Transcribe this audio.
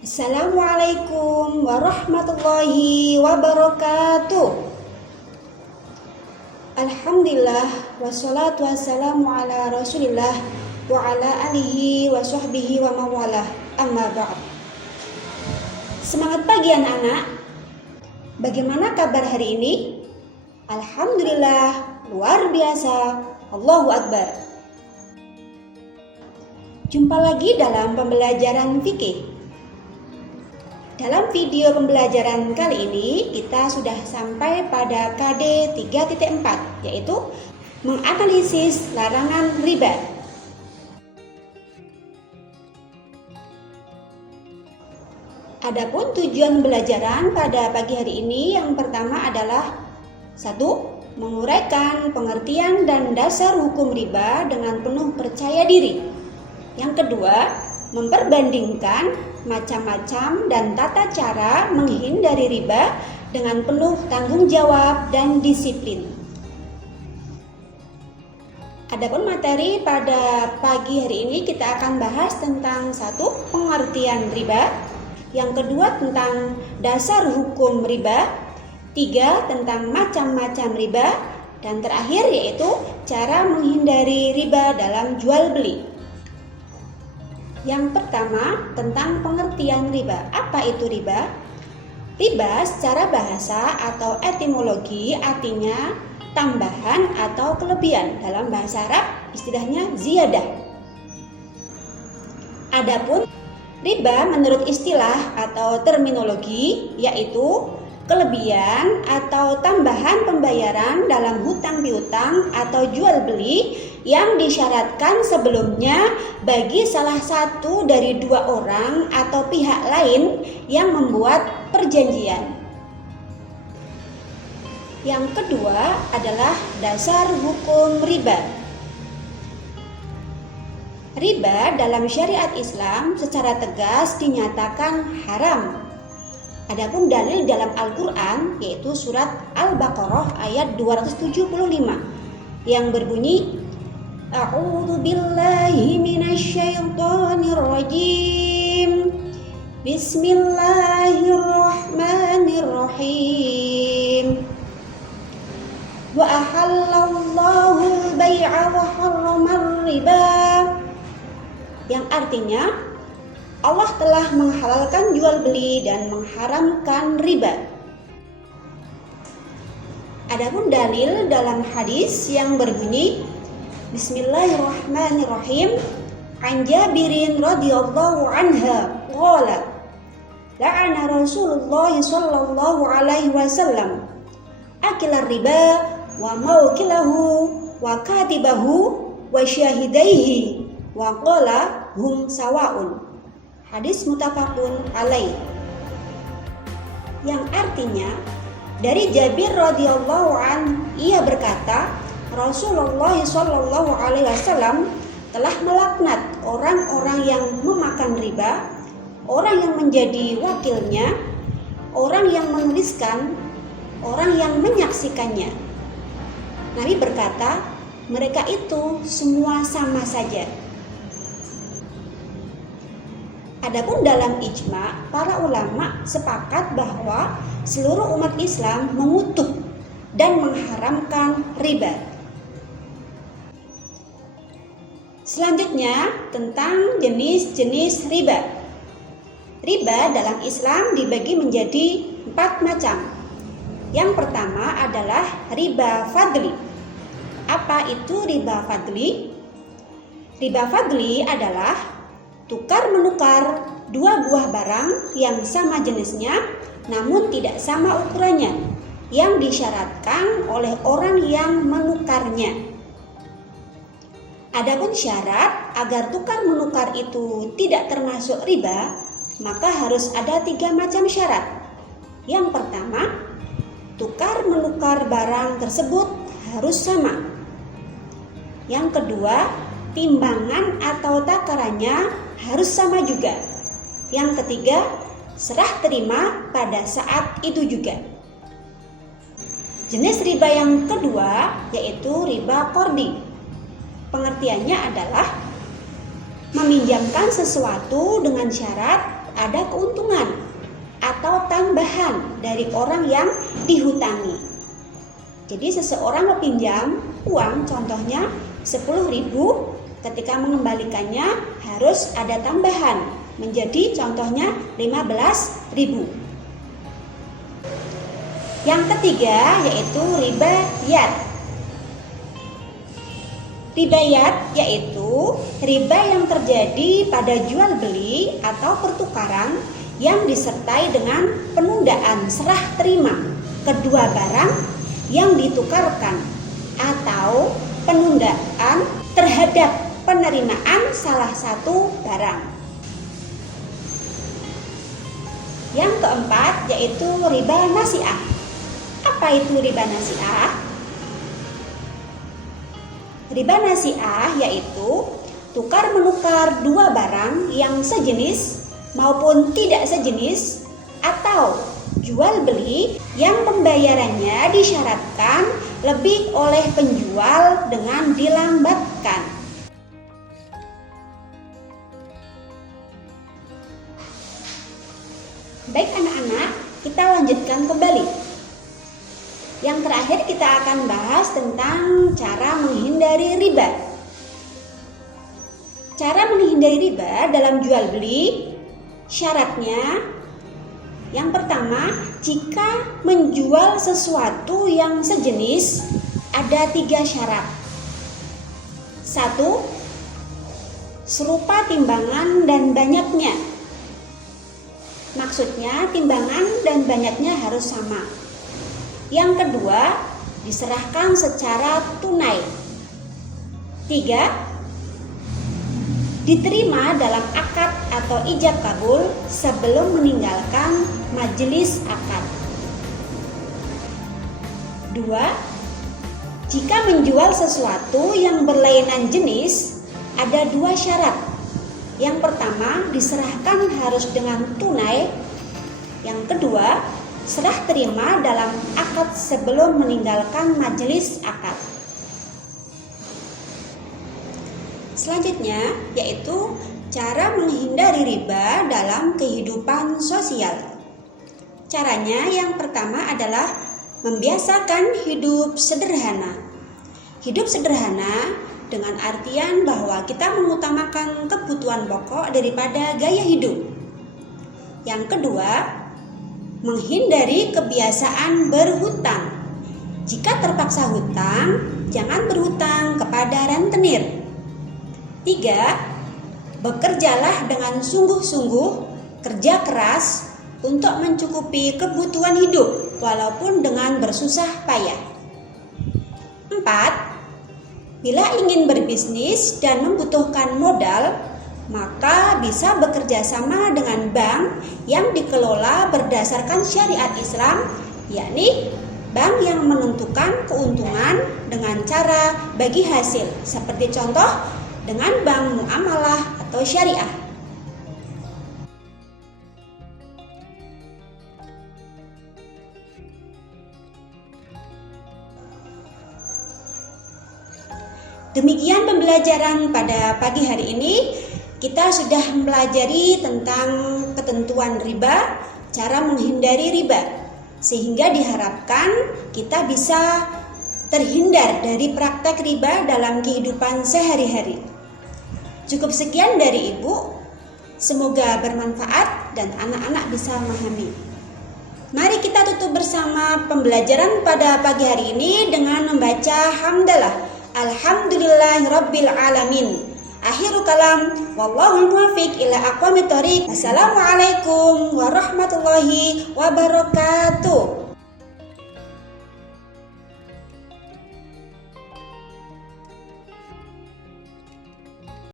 Assalamualaikum warahmatullahi wabarakatuh. Alhamdulillah wassalatu wassalamu ala rasulillah wa ala alihi wa sahbihi wa mawalah, amma ba'd. Semangat pagi anak-anak. Bagaimana kabar hari ini? Alhamdulillah, luar biasa. Allahu Akbar. Jumpa lagi dalam pembelajaran fikih. Dalam video pembelajaran kali ini, kita sudah sampai pada KD 3.4, yaitu menganalisis larangan riba. Adapun tujuan pembelajaran pada pagi hari ini yang pertama adalah 1. Menguraikan pengertian dan dasar hukum riba dengan penuh percaya diri. Yang kedua, memperbandingkan macam-macam dan tata cara menghindari riba dengan penuh tanggung jawab dan disiplin. Adapun materi pada pagi hari ini kita akan bahas tentang 1. Pengertian riba. Yang kedua tentang dasar hukum riba. 3. Tentang macam-macam riba. Dan terakhir yaitu cara menghindari riba dalam jual beli. Yang pertama, tentang pengertian riba. Apa itu riba? Riba secara bahasa atau etimologi artinya tambahan atau kelebihan. Dalam bahasa Arab istilahnya ziyadah. Adapun riba menurut istilah atau terminologi yaitu kelebihan atau tambahan pembayaran dalam hutang piutang atau jual beli yang disyaratkan sebelumnya bagi salah satu dari dua orang atau pihak lain yang membuat perjanjian. Yang kedua adalah dasar hukum riba. Riba dalam syariat Islam secara tegas dinyatakan haram. Adapun dalil dalam Al-Quran yaitu surat Al-Baqarah ayat 275 yang berbunyi A'udzu billahi minasyaitonir rajim. Bismillahirrahmanirrahim. Wa ahallallahu al-bai'a wa harramar riba. Yang artinya Allah telah menghalalkan jual beli dan mengharamkan riba. Adapun dalil dalam hadis yang berbunyi Bismillahirrahmanirrahim. An Jabirin radhiyallahu anha qala la'ana Rasulullah sallallahu alaihi wasallam akilar riba wa maukilahu wa katibahu wa syahidaihi wa qala hum sawaun. Hadis muttafaqun alaih. Yang artinya dari Jabir radhiyallahu an ia berkata Rasulullah Shallallahu Alaihi Wasallam telah melaknat orang-orang yang memakan riba, orang yang menjadi wakilnya, orang yang menuliskan, orang yang menyaksikannya. Nabi berkata, mereka itu semua sama saja. Adapun dalam ijma, para ulama sepakat bahwa seluruh umat Islam mengutuk dan mengharamkan riba. Selanjutnya tentang jenis-jenis riba. Riba dalam Islam dibagi menjadi 4 macam. Yang pertama adalah riba fadli. Apa itu riba fadli? Riba fadli adalah tukar menukar dua buah barang yang sama jenisnya namun tidak sama ukurannya yang disyaratkan oleh orang yang menukarnya. Adapun syarat agar tukar menukar itu tidak termasuk riba, maka harus ada 3 macam syarat. Yang pertama, tukar menukar barang tersebut harus sama. Yang kedua, timbangan atau takarannya harus sama juga. Yang ketiga, serah terima pada saat itu juga. Jenis riba yang kedua yaitu riba qardi. Pengertiannya adalah meminjamkan sesuatu dengan syarat ada keuntungan atau tambahan dari orang yang dihutangi. Jadi seseorang meminjam uang contohnya 10.000, ketika mengembalikannya harus ada tambahan menjadi contohnya 15.000. Yang ketiga yaitu riba yad. Riba yad yaitu riba yang terjadi pada jual beli atau pertukaran yang disertai dengan penundaan serah terima kedua barang yang ditukarkan atau penundaan terhadap penerimaan salah satu barang. Yang keempat yaitu riba nasi'ah. Apa itu riba nasi'ah? Riba nasi'ah yaitu tukar menukar dua barang yang sejenis maupun tidak sejenis atau jual beli yang pembayarannya disyaratkan lebih oleh penjual dengan dilambatkan. Baik anak-anak, kita lanjutkan kembali. Yang terakhir kita akan bahas tentang cara menghindari riba. Cara menghindari riba dalam jual beli, syaratnya yang pertama, jika menjual sesuatu yang sejenis, ada 3 syarat. 1. Serupa timbangan dan banyaknya. Maksudnya timbangan dan banyaknya harus sama. Yang kedua, diserahkan secara tunai. 3. Diterima dalam akad atau ijab kabul sebelum meninggalkan majelis akad. 2. Jika menjual sesuatu yang berlainan jenis, ada 2 syarat. Yang pertama, diserahkan harus dengan tunai. Yang kedua, serah terima dalam akad sebelum meninggalkan majelis akad. Selanjutnya yaitu cara menghindari riba dalam kehidupan sosial. Caranya yang pertama adalah membiasakan hidup sederhana. Hidup sederhana dengan artian bahwa kita mengutamakan kebutuhan pokok daripada gaya hidup. Yang kedua, menghindari kebiasaan berhutang. Jika terpaksa hutang, jangan berhutang kepada rentenir. 3. Bekerjalah dengan sungguh-sungguh, kerja keras untuk mencukupi kebutuhan hidup walaupun dengan bersusah payah. 4. Bila ingin berbisnis dan membutuhkan modal, maka bisa bekerja sama dengan bank yang dikelola berdasarkan syariat Islam, yakni bank yang menentukan keuntungan dengan cara bagi hasil, seperti contoh dengan bank muamalah atau syariah. Demikian pembelajaran pada pagi hari ini. Kita sudah mempelajari tentang ketentuan riba, cara menghindari riba, sehingga diharapkan kita bisa terhindar dari praktek riba dalam kehidupan sehari-hari. Cukup sekian dari Ibu. Semoga bermanfaat dan anak-anak bisa memahami. Mari kita tutup bersama pembelajaran pada pagi hari ini dengan membaca hamdalah. Alhamdulillahirabbil alamin. Akhirul kalam, wallahul muwaffiq ila aqwamit thoriq. Assalamualaikum warahmatullahi wabarakatuh.